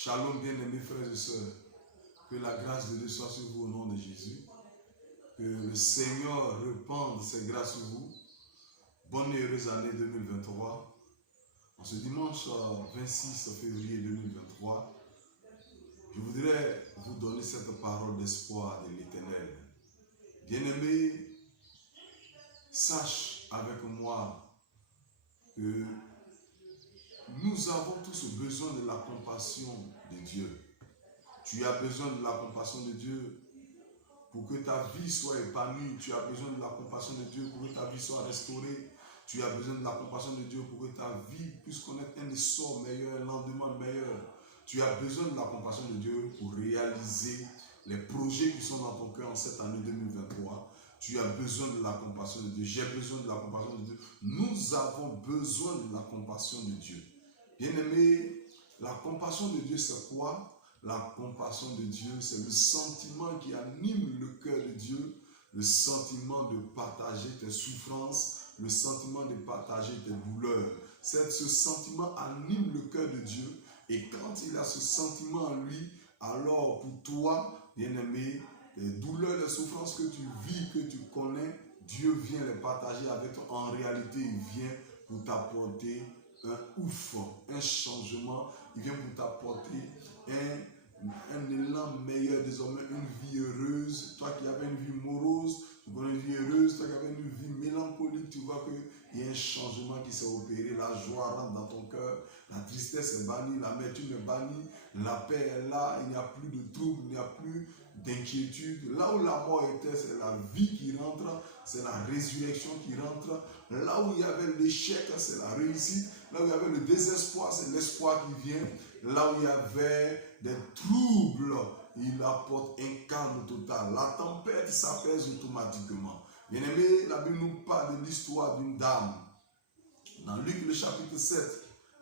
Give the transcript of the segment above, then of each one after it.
Shalom, bien-aimés frères et sœurs. Que la grâce de Dieu soit sur vous au nom de Jésus. Que le Seigneur répande ses grâces sur vous. Bonne et heureuse année 2023. En ce dimanche 26 février 2023, je voudrais vous donner cette parole d'espoir de l'Éternel. Bien-aimés, sache avec moi que nous avons tous besoin de la compassion de Dieu. Tu as besoin de la compassion de Dieu pour que ta vie soit épanouie. Tu as besoin de la compassion de Dieu pour que ta vie soit restaurée. Tu as besoin de la compassion de Dieu pour que ta vie puisse connaître un essor meilleur, un lendemain meilleur. Tu as besoin de la compassion de Dieu pour réaliser les projets qui sont dans ton cœur en cette année 2023. Tu as besoin de la compassion de Dieu. J'ai besoin de la compassion de Dieu. Nous avons besoin de la compassion de Dieu. Bien-aimés, la compassion de Dieu, c'est quoi? La compassion de Dieu, c'est le sentiment qui anime le cœur de Dieu, le sentiment de partager tes souffrances, le sentiment de partager tes douleurs. Ce sentiment anime le cœur de Dieu, et quand il a ce sentiment en lui, alors pour toi, bien-aimé, les douleurs, les souffrances que tu vis, que tu connais, Dieu vient les partager avec toi. En réalité, il vient pour t'apporter un ouf, un changement. Il vient pour t'apporter un élan meilleur désormais, une vie heureuse. Toi qui avais une vie morose, tu vois une vie heureuse. Toi qui avais une vie mélancolique, tu vois qu'il y a un changement qui s'est opéré. La joie rentre dans ton cœur, la tristesse est bannie, l'amertume est bannie, la paix est là, il n'y a plus de trouble, il n'y a plus d'inquiétude. Là où la mort était, c'est la vie qui rentre, c'est la résurrection qui rentre. Là où il y avait l'échec, c'est la réussite. Là où il y avait le désespoir, c'est l'espoir qui vient. Là où il y avait des troubles, il apporte un calme total. La tempête s'apaise automatiquement. Bien-aimé, la Bible nous parle de l'histoire d'une dame. Dans Luc le chapitre 7,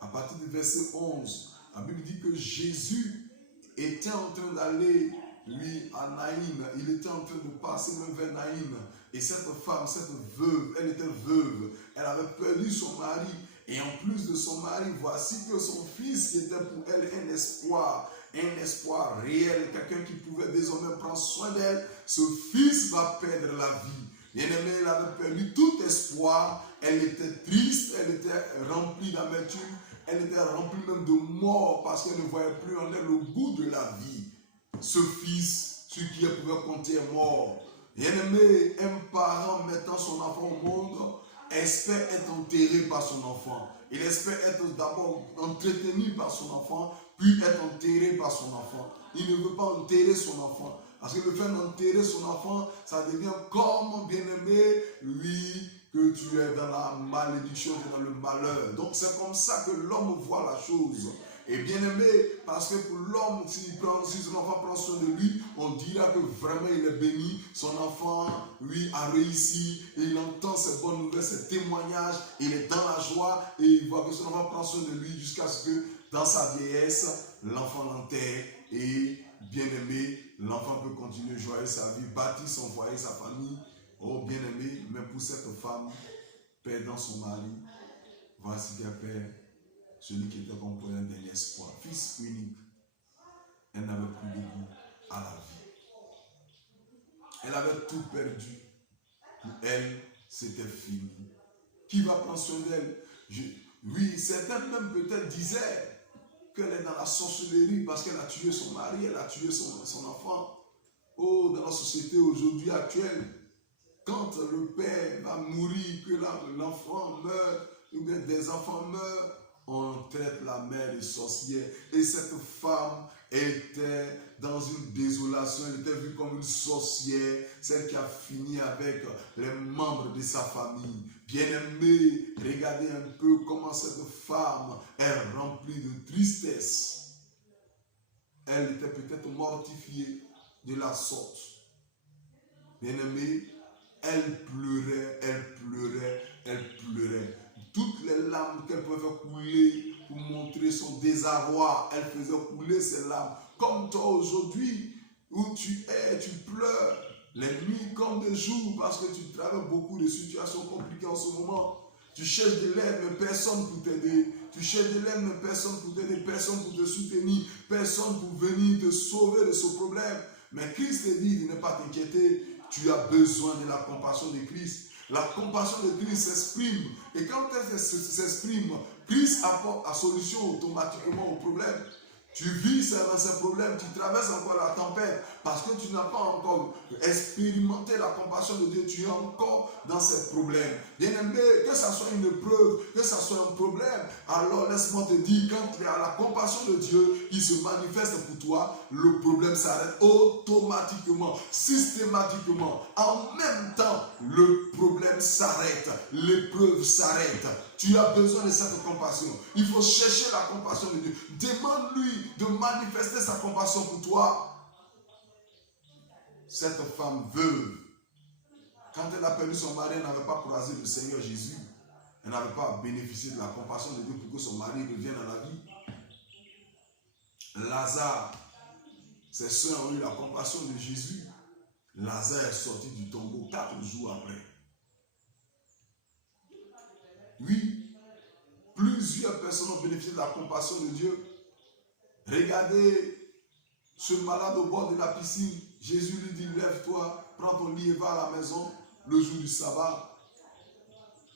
à partir du verset 11, la Bible dit que Jésus était en train d'aller, lui, à Naïm. Il était en train de passer même vers Naïm. Et cette femme, cette veuve, elle était veuve. Elle avait perdu son mari. Et en plus de son mari, voici que son fils qui était pour elle un espoir réel, quelqu'un qui pouvait désormais prendre soin d'elle. Ce fils va perdre la vie. Bien-aimée, elle avait perdu tout espoir. Elle était triste, elle était remplie d'amertume, elle était remplie même de mort parce qu'elle ne voyait plus en elle le goût de la vie. Ce fils, sur qui elle pouvait compter, est mort. Bien-aimé, un parent mettant son enfant au monde espère être enterré par son enfant. Il espère être d'abord entretenu par son enfant, puis être enterré par son enfant. Il ne veut pas enterrer son enfant. Parce que le fait d'enterrer son enfant, ça devient comme, bien-aimé, lui, que tu es dans la malédiction, tu es dans le malheur. Donc c'est comme ça que l'homme voit la chose. Et bien aimé, parce que pour l'homme, si son enfant prend soin de lui, on dira que vraiment il est béni. Son enfant, lui, a réussi. Et il entend ses bonnes nouvelles, ses témoignages. Il est dans la joie et il voit que son enfant prend soin de lui jusqu'à ce que dans sa vieillesse, l'enfant l'enterre. Et bien aimé, l'enfant peut continuer joyeux sa vie, bâtir son foyer, sa famille. Oh bien aimé, mais pour cette femme, perdant son mari, voici qu'elle perd celui qui était comme un dernier espoir. Fils unique, elle n'avait plus de goût à la vie. Elle avait tout perdu. Pour elle, c'était fini. Qui va prendre soin d'elle? Oui, certains même peut-être disaient qu'elle est dans la sorcellerie parce qu'elle a tué son mari, elle a tué son enfant. Oh, dans la société aujourd'hui actuelle, quand le père va mourir, que l'enfant meurt, ou bien des enfants meurent, on traite la mère de sorcière. Et cette femme était dans une désolation, elle était vue comme une sorcière, celle qui a fini avec les membres de sa famille. Bien-aimé, regardez un peu comment cette femme est remplie de tristesse. Elle était peut-être mortifiée de la sorte. Bien-aimé, elle pleurait, elle pleurait, elle pleurait. Toutes les larmes qu'elle pouvait faire couler pour montrer son désarroi, elle faisait couler ses larmes. Comme toi aujourd'hui, où tu es, tu pleures, les nuits comme des jours, parce que tu traverses beaucoup de situations compliquées en ce moment. Tu cherches de l'aide, mais personne pour t'aider. Tu cherches de l'aide, mais personne pour t'aider, personne pour te soutenir, personne pour venir te sauver de ce problème. Mais Christ te dit de ne pas t'inquiéter. Tu as besoin de la compassion de Christ. La compassion de Christ s'exprime. Et quand elle s'exprime, Christ apporte la solution automatiquement au problème. Tu vis dans ces problèmes, tu traverses encore la tempête parce que tu n'as pas encore expérimenté la compassion de Dieu. Tu es encore dans ces problèmes. Bien-aimé, que ça soit une épreuve, que ça soit un problème, alors laisse-moi te dire, quand il y a la compassion de Dieu qui se manifeste pour toi, le problème s'arrête automatiquement, systématiquement. En même temps, le problème s'arrête, l'épreuve s'arrête. Tu as besoin de cette compassion. Il faut chercher la compassion de Dieu. Demande-lui de manifester sa compassion pour toi. Cette femme veuve, quand elle a perdu son mari, elle n'avait pas croisé le Seigneur Jésus. Elle n'avait pas bénéficié de la compassion de Dieu pour que son mari revienne à la vie. Lazare, ses soeurs ont eu la compassion de Jésus. Lazare est sorti du tombeau 4 jours après. Oui, plusieurs personnes ont bénéficié de la compassion de Dieu. Regardez ce malade au bord de la piscine. Jésus lui dit, lève-toi, prends ton lit et va à la maison le jour du sabbat.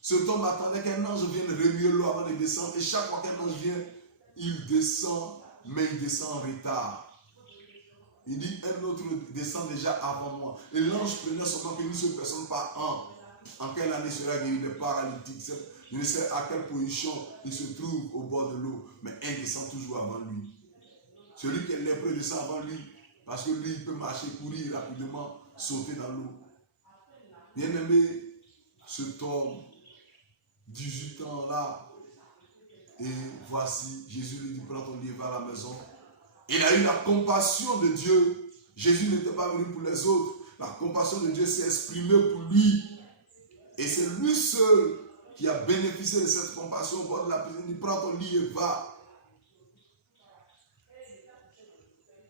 Cet homme attendait qu'un ange vienne remuer l'eau avant de descendre. Et chaque fois qu'un ange vient, il descend, mais il descend en retard. Il dit, un autre descend déjà avant moi. Et l'ange prenait son nom, une seule personne par an. En quelle année sera guéri le paralytique? Je ne sais à quelle position il se trouve au bord de l'eau, mais un descend toujours avant lui. Celui qui est lépreux descend avant lui, parce que lui, il peut marcher, courir rapidement, sauter dans l'eau. Bien-aimé, cet homme, 18 ans là, et voici, Jésus lui dit, prends ton lit, va à la maison. Il a eu la compassion de Dieu. Jésus n'était pas venu pour les autres. La compassion de Dieu s'est exprimée pour lui. Et c'est lui seul qui a bénéficié de cette compassion au bord de la piscine. Il dit, prends ton lit et va.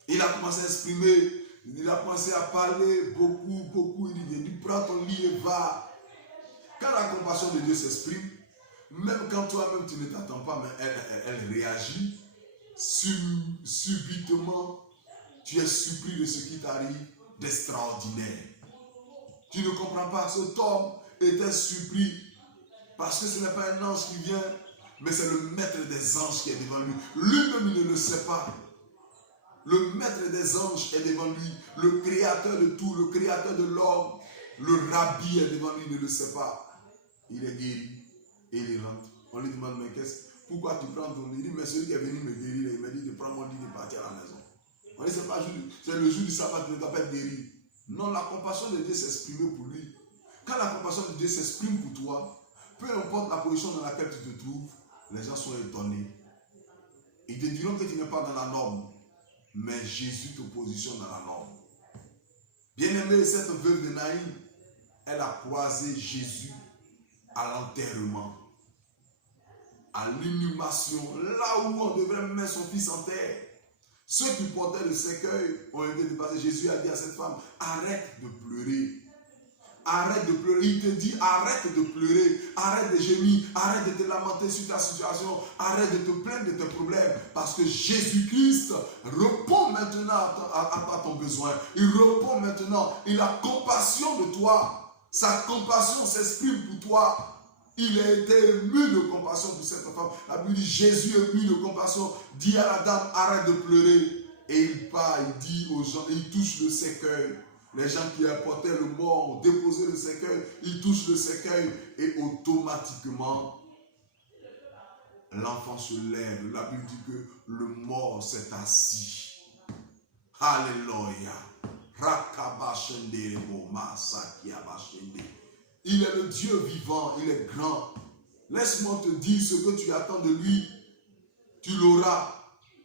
Il a commencé à exprimer, il a commencé à parler beaucoup. Il dit, prends ton lit et va. Quand la compassion de Dieu s'exprime, même quand toi-même tu ne t'attends pas, mais elle réagit, subitement, tu es surpris de ce qui t'arrive d'extraordinaire. Tu ne comprends pas, cet homme était surpris parce que ce n'est pas un ange qui vient, mais c'est le maître des anges qui est devant lui. Lui-même, il ne le sait pas. Le maître des anges est devant lui, le créateur de tout, le créateur de l'homme, le rabbi est devant lui, il ne le sait pas. Il est guéri et il rentre. On lui demande, mais pourquoi tu prends ton lit? Il dit, mais celui qui est venu me guérir, il m'a dit de prendre mon lit et de partir à la maison. On dit, c'est le jour du sabbat, tu ne dois pas être guéri. Non, la compassion de Dieu s'exprime pour lui. Quand la compassion de Dieu s'exprime pour toi, peu importe la position dans laquelle tu te trouves, les gens sont étonnés. Ils te diront que tu n'es pas dans la norme. Mais Jésus te positionne dans la norme. Bien-aimé, cette veuve de Naïm, elle a croisé Jésus à l'enterrement, à l'inhumation, là où on devrait mettre son fils en terre. Ceux qui portaient le cercueil ont été dépassés. Jésus a dit à cette femme, arrête de pleurer. Arrête de pleurer. Il te dit, arrête de pleurer. Arrête de gémir. Arrête de te lamenter sur ta situation. Arrête de te plaindre de tes problèmes. Parce que Jésus-Christ répond maintenant à ton besoin. Il répond maintenant. Il a compassion de toi. Sa compassion s'exprime pour toi. Il a été ému de compassion pour cette femme. La Bible dit, Jésus est ému de compassion. Dit à la dame, arrête de pleurer. Et il part, il dit aux gens, il touche le cercueil. Les gens qui apportaient le mort ont déposé le cercueil, ils touchent le cercueil et automatiquement, l'enfant se lève. La Bible dit que le mort s'est assis. Alléluia. Il est le Dieu vivant, il est grand. Laisse-moi te dire ce que tu attends de lui, tu l'auras.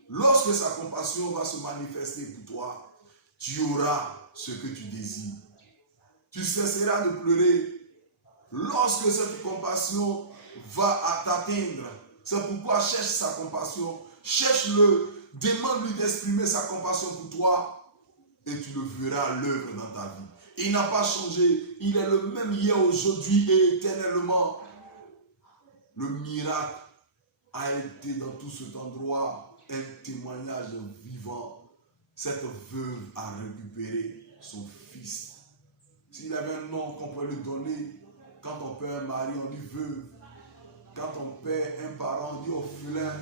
Lorsque sa compassion va se manifester pour toi, tu auras ce que tu désires. Tu cesseras de pleurer lorsque cette compassion va t'atteindre. C'est pourquoi cherche sa compassion, cherche-le, demande-lui d'exprimer sa compassion pour toi et tu le verras à l'œuvre dans ta vie. Il n'a pas changé, il est le même hier, aujourd'hui et éternellement. Le miracle a été dans tout cet endroit un témoignage vivant. Cette veuve a récupéré son fils. S'il avait un nom qu'on peut lui donner, quand on perd un mari, on dit veuve. Quand on perd un parent, on dit orphelin.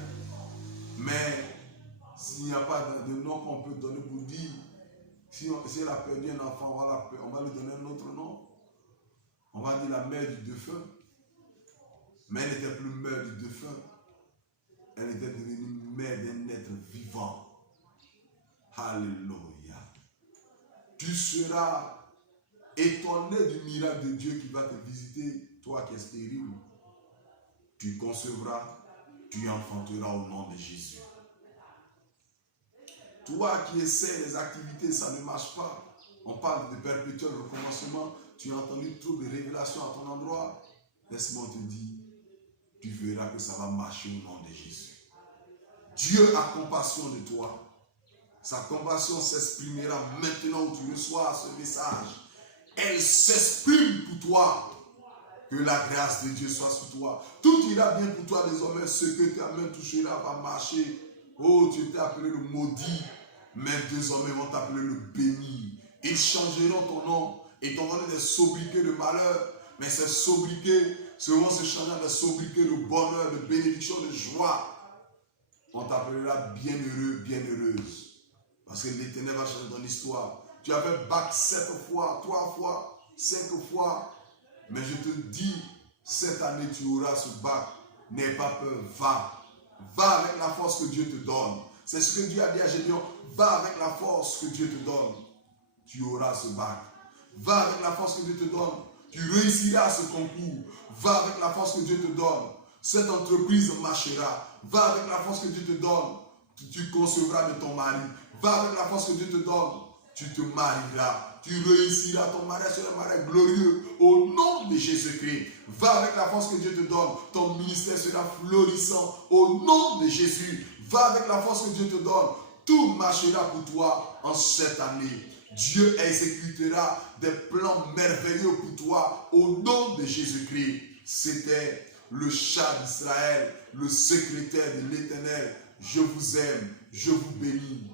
Mais s'il n'y a pas de nom qu'on peut donner pour dire, si elle a perdu un enfant, on va lui donner un autre nom. On va dire la mère du défunt. Mais elle n'était plus mère du défunt. Elle était devenue mère d'un être vivant. Alléluia. Tu seras étonné du miracle de Dieu qui va te visiter, toi qui es stérile. Tu concevras, tu enfanteras au nom de Jésus. Toi qui essaies les activités, ça ne marche pas. On parle de perpétuel recommencement. Tu as entendu trop de révélations à ton endroit. Laisse-moi te dire, tu verras que ça va marcher au nom de Jésus. Dieu a compassion de toi. Sa compassion s'exprimera maintenant où tu reçois ce message. Elle s'exprime pour toi. Que la grâce de Dieu soit sur toi. Tout ira bien pour toi désormais. Ce que ta main touchera va marcher. Oh, tu étais appelé le maudit. Mais désormais vont t'appeler le béni. Ils changeront ton nom. Et ton nom des sobriquets de malheur. Mais ces sobriquets seront se changer en des sobriquets de bonheur, de bénédiction, de joie. On t'appellera bienheureux, bienheureuse. Parce que l'Éternel va changer ton histoire. Tu as fait bac 7 fois, 3 fois, 5 fois. Mais je te dis, cette année tu auras ce bac. N'aie pas peur, va. Va avec la force que Dieu te donne. C'est ce que Dieu a dit à Gédéon. Va avec la force que Dieu te donne. Tu auras ce bac. Va avec la force que Dieu te donne. Tu réussiras ce concours. Va avec la force que Dieu te donne. Cette entreprise marchera. Va avec la force que Dieu te donne. Tu concevras de ton mari. Va avec la force que Dieu te donne. Tu te marieras. Tu réussiras. Ton mariage sera un mariage glorieux. Au nom de Jésus-Christ. Va avec la force que Dieu te donne. Ton ministère sera florissant. Au nom de Jésus. Va avec la force que Dieu te donne. Tout marchera pour toi en cette année. Dieu exécutera des plans merveilleux pour toi. Au nom de Jésus-Christ. C'était le chat d'Israël, le secrétaire de l'Éternel. Je vous aime. Je vous bénis.